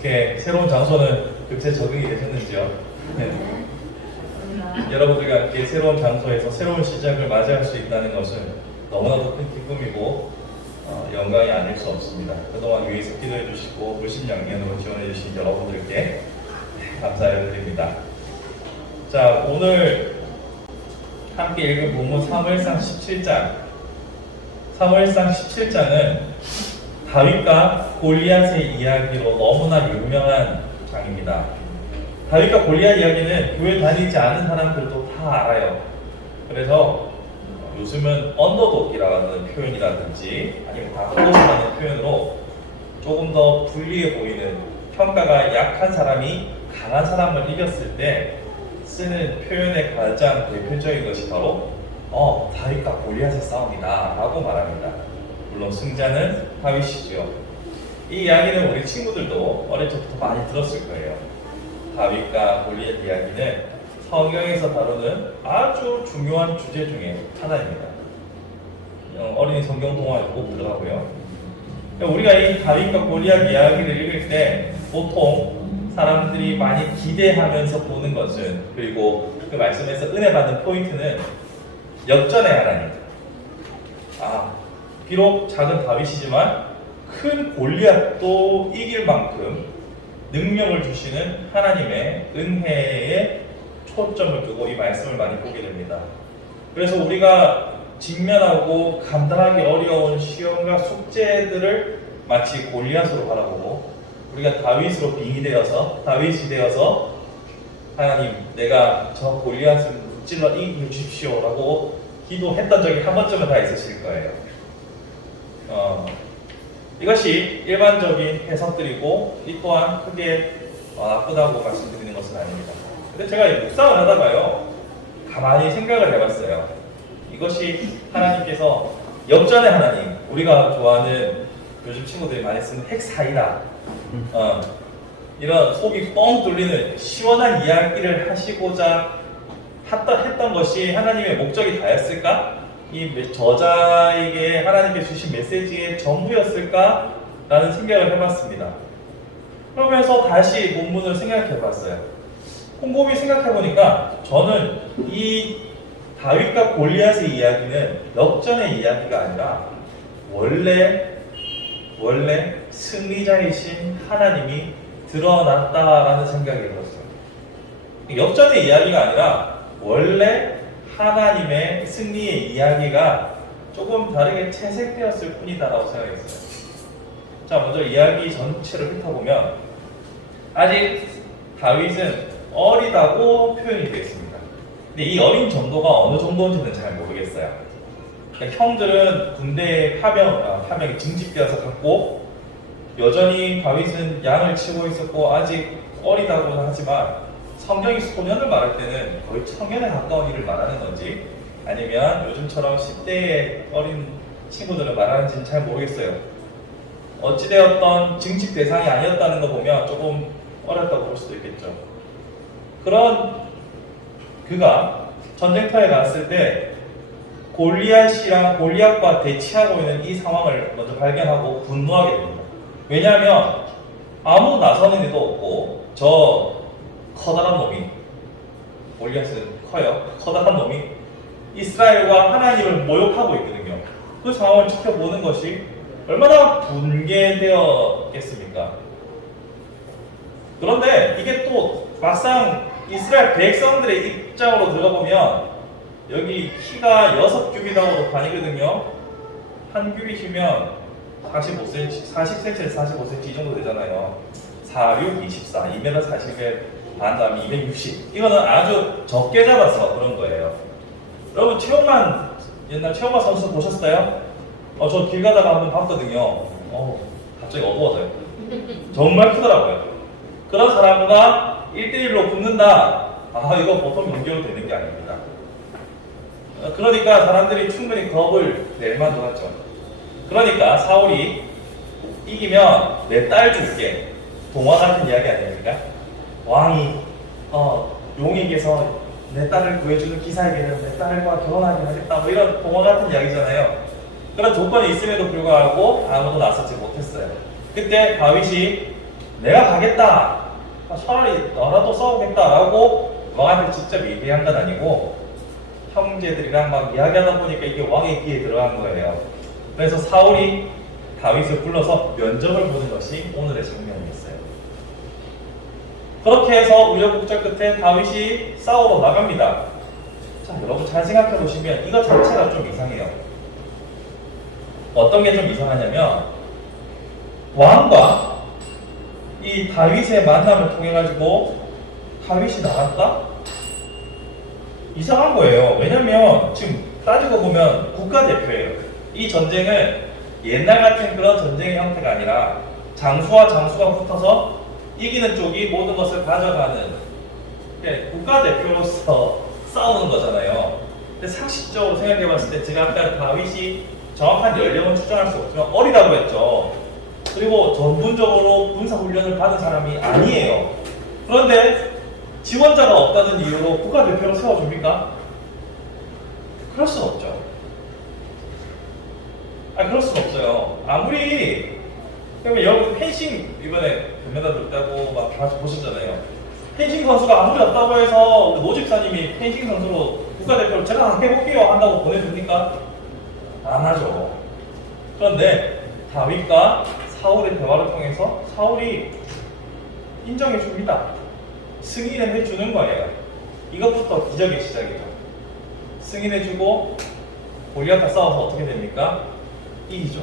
어떻게 새로운 장소는 급제 적응이 되셨는지요? 네. 여러분들과 함께 새로운 장소에서 새로운 시작을 맞이할 수 있다는 것은 너무나도 큰 기쁨이고 영광이 아닐 수 없습니다. 그동안 위에서 기도해 주시고 물심양면으로 지원해 주신 여러분들께 감사드립니다. 자, 오늘 함께 읽은 본문 사무엘상 17장. 사무엘상 17장은 다윗과 골리앗의 이야기로 너무나 유명한 장입니다. 다윗과 골리앗 이야기는 교회 다니지 않은 사람들도 다 알아요. 그래서 요즘은 언더독이라는 표현이라든지 아니면 다크독이라는 표현으로 조금 더 불리해 보이는, 평가가 약한 사람이 강한 사람을 이겼을 때 쓰는 표현의 가장 대표적인 것이 바로 다윗과 골리앗의 싸움이다 라고 말합니다. 물론 승자는 다윗이고요. 이 이야기는 우리 친구들도 어릴 적부터 많이 들었을 거예요. 다윗과 골리앗 이야기는 성경에서 다루는 아주 중요한 주제 중에 하나입니다. 어린이 성경 동화에 꼭 들어가고요. 우리가 이 다윗과 골리앗 이야기를 읽을 때 보통 사람들이 많이 기대하면서 보는 것은, 그리고 그 말씀에서 은혜 받는 포인트는 역전의 하나님. 비록 작은 다윗이지만 큰 골리앗도 이길 만큼 능력을 주시는 하나님의 은혜에 초점을 두고 이 말씀을 많이 보게 됩니다. 그래서 우리가 직면하고 감당하기 어려운 시험과 숙제들을 마치 골리앗으로 바라보고, 우리가 다윗이 되어서 하나님, 내가 저 골리앗을 무찔러 이겨 주십시오 라고 기도했던 적이 한 번쯤은 다 있으실 거예요. 이것이 일반적인 해석들이고, 이 또한 크게 나쁘다고 말씀드리는 것은 아닙니다. 근데 제가 묵상을 하다가요, 가만히 생각을 해봤어요. 이것이 하나님께서 역전의 하나님, 우리가 좋아하는 요즘 친구들이 많이 쓰는 핵사이다, 이런 속이 뻥 뚫리는 시원한 이야기를 하시고자 했던 것이 하나님의 목적이 다였을까? 이 저자에게 하나님께 주신 메시지의 전부였을까? 라는 생각을 해봤습니다. 그러면서 다시 본문을 생각해봤어요. 곰곰이 생각해보니까 저는 이 다윗과 골리앗의 이야기는 역전의 이야기가 아니라 원래 승리자이신 하나님이 드러났다라는 생각이 들었어요. 역전의 이야기가 아니라 원래 하나님의 승리의 이야기가 조금 다르게 채색되었을 뿐이다라고 생각했어요. 자, 먼저 이야기 전체를 훑어보면 아직 다윗은 어리다고 표현이 되어 있습니다. 근데 이 어린 정도가 어느 정도인지는 잘 모르겠어요. 그러니까 형들은 군대에 파병이 징집되어서 갔고, 여전히 다윗은 양을 치고 있었고 아직 어리다고는 하지만 성경이 소년을 말할 때는 거의 청년에 가까운 일을 말하는 건지, 아니면 요즘처럼 10대의 어린 친구들을 말하는지는 잘 모르겠어요. 어찌되었던 징집 대상이 아니었다는 거 보면 조금 어렸다고 볼 수도 있겠죠. 그런 그가 전쟁터에 갔을 때 골리앗과 대치하고 있는 이 상황을 먼저 발견하고 분노하게 됩니다. 왜냐하면 아무 나서는 이도 없고 저 커다란 놈이, 골리앗은 커요. 커다란 놈이 이스라엘과 하나님을 모욕하고 있거든요. 그 상황을 지켜보는 것이 얼마나 분개되었겠습니까? 그런데 이게 또 막상 이스라엘 백성들의 입장으로 들어가보면 여기 키가 6규빗하고도 반이거든요. 한 규빗이면 45cm, 40cm에서 45cm 이 정도 되잖아요. 4, 6, 24, 2m 40에 반 다음에 260. 이거는 아주 적게 잡아서 그런 거예요. 여러분 옛날 최용만 선수 보셨어요? 저 길 가다가 한번 봤거든요. 갑자기 어두워져요. 정말 크더라고요. 그런 사람과 1대1로 붙는다. 이거 보통 연결 되는 게 아닙니다. 그러니까 사람들이 충분히 겁을 낼 만도 하죠. 그러니까 사울이 이기면 내 딸 줄게. 동화 같은 이야기 아닙니까? 왕이 용에게서 내 딸을 구해주는 기사에게는 내 딸과 결혼하게 하겠다, 뭐 이런 동화 같은 이야기잖아요. 그런 조건이 있음에도 불구하고 아무도 나서지 못했어요. 그때 다윗이 내가 가겠다, 차라리 너라도 싸우겠다라고 왕한테 직접 얘기한 건 아니고 형제들이랑 막 이야기하다 보니까 이게 왕의 귀에 들어간 거예요. 그래서 사울이 다윗을 불러서 면접을 보는 것이 오늘의 장면이었어요. 그렇게 해서 우여곡절 끝에 다윗이 싸우러 나갑니다. 자, 여러분 잘 생각해 보시면 이거 자체가 좀 이상해요. 어떤 게 좀 이상하냐면 왕과 이 다윗의 만남을 통해 가지고 다윗이 나갔다? 이상한 거예요. 왜냐면 지금 따지고 보면 국가대표예요. 이 전쟁을 옛날 같은 그런 전쟁의 형태가 아니라 장수와 장수가 붙어서 이기는 쪽이 모든 것을 가져가는 국가대표로서 싸우는 거잖아요. 근데 상식적으로 생각해 봤을 때 제가 아까 다윗이 정확한 연령은 추정할 수 없지만 어리다고 했죠. 그리고 전문적으로 군사훈련을 받은 사람이 아니에요. 그런데 지원자가 없다는 이유로 국가대표로 세워줍니까? 그럴 수 없죠. 그럴 수는 없어요. 아무리 그러면 여러분 펜싱 이번에 금메달 땄다고 막 다 보셨잖아요. 펜싱 선수가 아무리 없다고 해서 노 집사님이 펜싱 선수로 국가대표로 제가 해볼게요 한다고 보내줍니까? 안 하죠. 그런데 다윗과 사울의 대화를 통해서 사울이 인정해 줍니다. 승인을 해주는 거예요. 이것부터 기적의 시작이죠. 승인해주고 골리앗과 싸워서 어떻게 됩니까? 이기죠.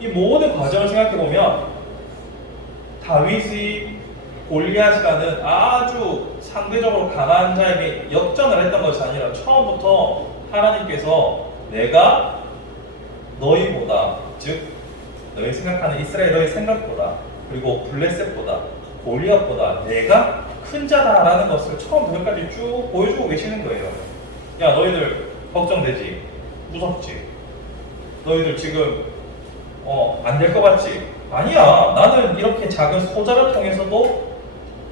이 모든 과정을 생각해보면 다윗이 골리앗이라는 아주 상대적으로 강한 자에게 역전을 했던 것이 아니라 처음부터 하나님께서 내가 너희보다, 즉 너희 생각하는 이스라엘의 생각보다 그리고 블레셋보다 골리앗보다 내가 큰 자다라는 것을 처음부터 끝까지 쭉 보여주고 계시는 거예요. 야, 너희들 걱정되지? 무섭지? 너희들 지금 안 될 것 같지? 아니야. 나는 이렇게 작은 소자를 통해서도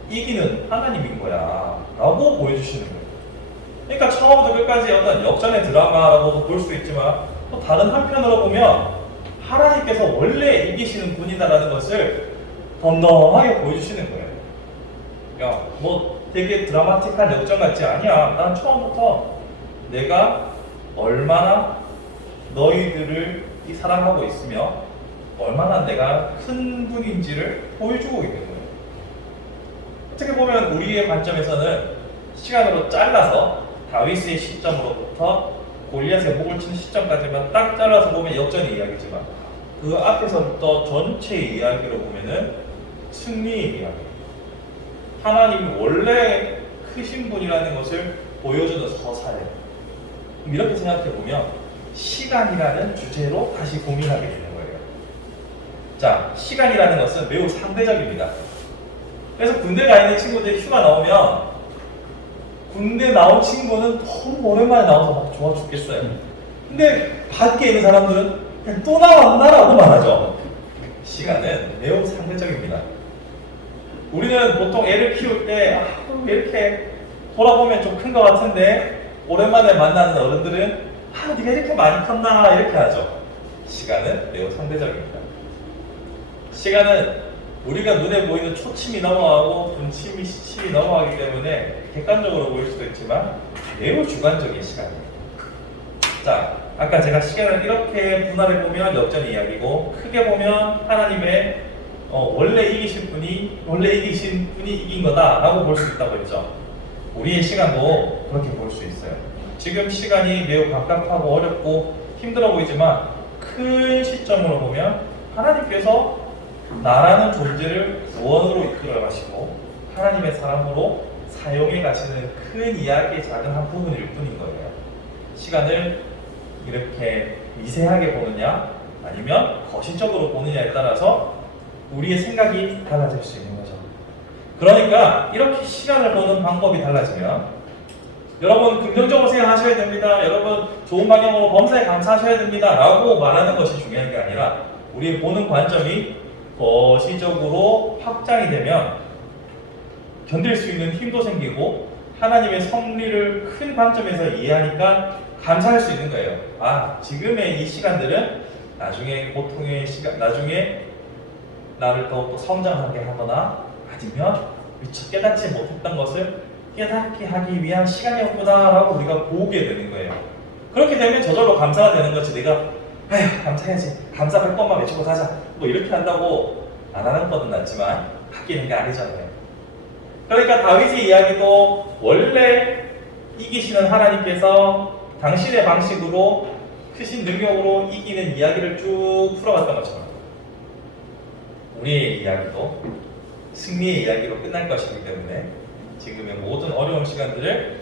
이기는 하나님인 거야 라고 보여주시는 거예요. 그러니까 처음부터 끝까지 어떤 역전의 드라마라고도 볼 수 있지만 또 다른 한편으로 보면 하나님께서 원래 이기시는 분이다라는 것을 덤덤하게 보여주시는 거예요. 야, 뭐 되게 드라마틱한 역전 같지? 아니야. 난 처음부터 내가 얼마나 너희들을 사랑하고 있으며 얼마나 내가 큰 분인지를 보여주고 있는 거예요. 어떻게 보면 우리의 관점에서는 시간으로 잘라서 다윗의 시점으로부터 골리앗의 목을 치는 시점까지만 딱 잘라서 보면 역전의 이야기지만 그 앞에서부터 전체의 이야기로 보면은 승리의 이야기. 하나님이 원래 크신 분이라는 것을 보여주는 서사예요. 이렇게 생각해 보면 시간이라는 주제로 다시 고민하게 되는 거예요. 자, 시간이라는 것은 매우 상대적입니다. 그래서 군대 가 있는 친구들이 휴가 나오면 군대 나온 친구는 너무 오랜만에 나와서 막 좋아 죽겠어요. 근데 밖에 있는 사람들은 그냥 또 나왔나라고 말하죠. 시간은 매우 상대적입니다. 우리는 보통 애를 키울 때 왜 이렇게 돌아보면 좀 큰 것 같은데 오랜만에 만나는 어른들은 네가 이렇게 많이 컸나 이렇게 하죠. 시간은 매우 상대적입니다. 시간은 우리가 눈에 보이는 초침이 넘어가고 분침이 시침이 넘어가기 때문에 객관적으로 보일 수도 있지만 매우 주관적인 시간이에요. 자, 아까 제가 시간을 이렇게 분할해 보면 역전의 이야기고 크게 보면 하나님의 원래 이기신 분이 이긴 거다라고 볼 수 있다고 했죠. 우리의 시간도 그렇게 볼 수 있어요. 지금 시간이 매우 갑갑하고 어렵고 힘들어 보이지만 큰 시점으로 보면 하나님께서 나라는 존재를 구원으로 이끌어 가시고 하나님의 사람으로 사용해 가시는 큰 이야기의 작은 한 부분일 뿐인 거예요. 시간을 이렇게 미세하게 보느냐 아니면 거시적으로 보느냐에 따라서 우리의 생각이 달라질 수 있는 거죠. 그러니까 이렇게 시간을 보는 방법이 달라지면 여러분 긍정적으로 생각하셔야 됩니다. 여러분 좋은 방향으로 범사에 감사하셔야 됩니다. 라고 말하는 것이 중요한 게 아니라 우리의 보는 관점이 거시적으로 확장이 되면 견딜 수 있는 힘도 생기고 하나님의 섭리를 큰 관점에서 이해하니까 감사할 수 있는 거예요. 지금의 이 시간들은 나중에 고통의 시간, 나중에 나를 더욱더 성장하게 하거나 아니면 미처 깨닫지 못했던 것을 깨닫게 하기 위한 시간이었구나라고 우리가 보게 되는 거예요. 그렇게 되면 저절로 감사가 되는 거지. 내가 아휴 감사해야지, 감사 100번만 외치고 가자, 뭐 이렇게 한다고 안 하는 것은 낫지만 바뀌는 게 아니잖아요. 그러니까 다윗의 이야기도 원래 이기시는 하나님께서 당신의 방식으로 크신 능력으로 이기는 이야기를 쭉 풀어갔던 것처럼 우리의 이야기도 승리의 이야기로 끝날 것이기 때문에 지금의 모든 어려운 시간들을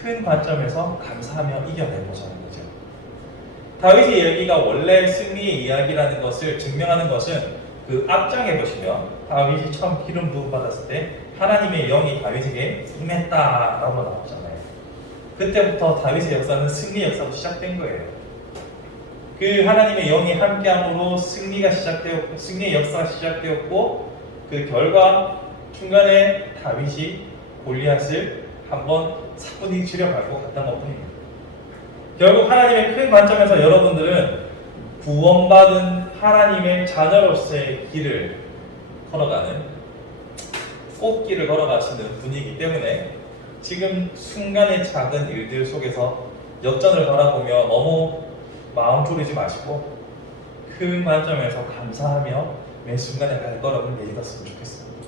큰 관점에서 감사하며 이겨내보자는 거죠. 다윗의 이야기가 원래 승리의 이야기라는 것을 증명하는 것은 그 앞장에 보시면 다윗이 처음 기름 부음 받았을 때 하나님의 영이 다윗에게 임했다라고 나오잖아요. 그때부터 다윗의 역사는 승리 역사로 시작된 거예요. 그 하나님의 영이 함께함으로 승리가 시작되었고, 승리의 역사가 시작되었고, 그 결과 중간에 다윗이 골리앗을 한번 사뿐히 줄여가고 갔던 것뿐입니다. 결국 하나님의 큰 관점에서 여러분들은 구원받은 하나님의 자녀로서의 길을 걸어가는 꽃길을 걸어가시는 분이기 때문에 지금 순간의 작은 일들 속에서 역전을 바라보며 너무 마음 졸이지 마시고 큰 관점에서 감사하며 매 순간의 발걸음을 내딛었으면 좋겠습니다.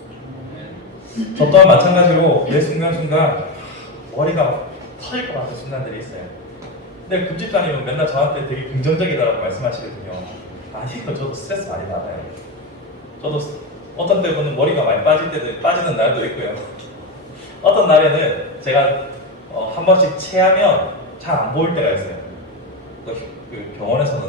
저 또한 마찬가지로 매 순간순간 머리가 터질 것 같은 순간들이 있어요. 근데 그 집사님은 맨날 저한테 되게 긍정적이다라고 말씀하시거든요. 아니요, 저도 스트레스 많이 받아요. 저도 어떤 때는 머리가 많이 빠질 때도 빠지는 날도 있고요. 어떤 날에는 제가 한 번씩 체하면 잘 안 보일 때가 있어요. 또 그 병원에서는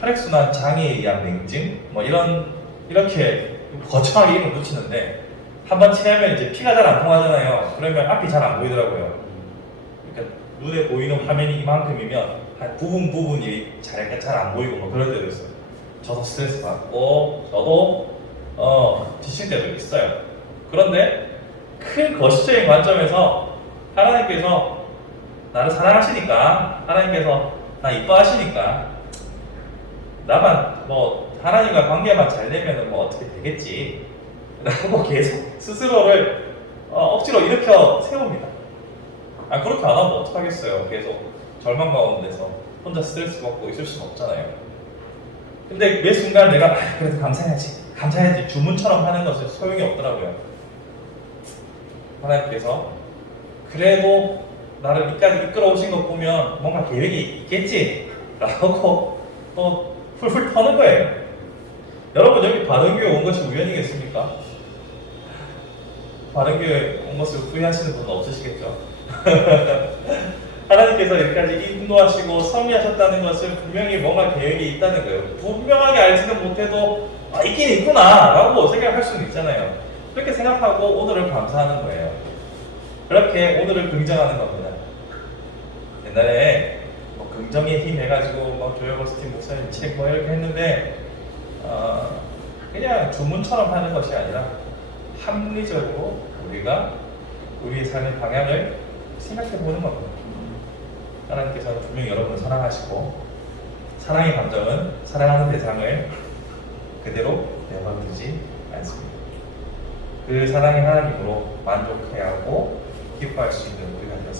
혈액순환 장애에 의한 냉증 뭐 이렇게 거창하게 이름을 붙이는데 한 번 체하면 이제 피가 잘 안 통하잖아요. 그러면 앞이 잘 안 보이더라고요. 그러니까 눈에 보이는 화면이 이만큼이면 한 부분이 잘 안 보이고 뭐 그런 때도 있어요. 저도 스트레스 받고 저도 지칠 때도 있어요. 그런데 큰 거시적인 관점에서 하나님께서 나를 사랑하시니까, 하나님께서 나 이뻐하시니까 나만 뭐 하나님과 관계만 잘 되면 뭐 어떻게 되겠지 라고 계속 스스로를 억지로 일으켜 세웁니다. 그렇게 안 하면 어떡하겠어요. 계속 절망 가운데서 혼자 스트레스 받고 있을 수는 없잖아요. 근데 매 순간 내가 그래도 감사해야지 주문처럼 하는 것은 소용이 없더라고요. 하나님께서 그래도 나를 여기까지 이끌어 오신 것 보면 뭔가 계획이 있겠지 라고 또 풀풀 터는 거예요. 여러분 여기 바른교회 온 것이 우연이겠습니까? 바른교회 온 것을 후회하시는 분은 없으시겠죠? 하나님께서 여기까지 인도하시고 섭리하셨다는 것은 분명히 뭔가 계획이 있다는 거예요. 분명하게 알지는 못해도 있긴 있구나 라고 생각할 수는 있잖아요. 그렇게 생각하고 오늘을 감사하는 거예요. 그렇게 오늘을 긍정하는 겁니다. 옛날에 뭐 긍정의 힘 해가지고 뭐 조엘 오스틴 목사님 책 뭐 이렇게 했는데 그냥 주문처럼 하는 것이 아니라 합리적으로 우리가 우리의 삶의 방향을 생각해 보는 겁니다. 하나님께서는 분명히 여러분을 사랑하시고 사랑의 감정은 사랑하는 대상을 그대로 내버려두지 않습니다. 그 사랑의 하나님으로 만족해야 하고 기뻐할 수 있는 우리가 되었습니다.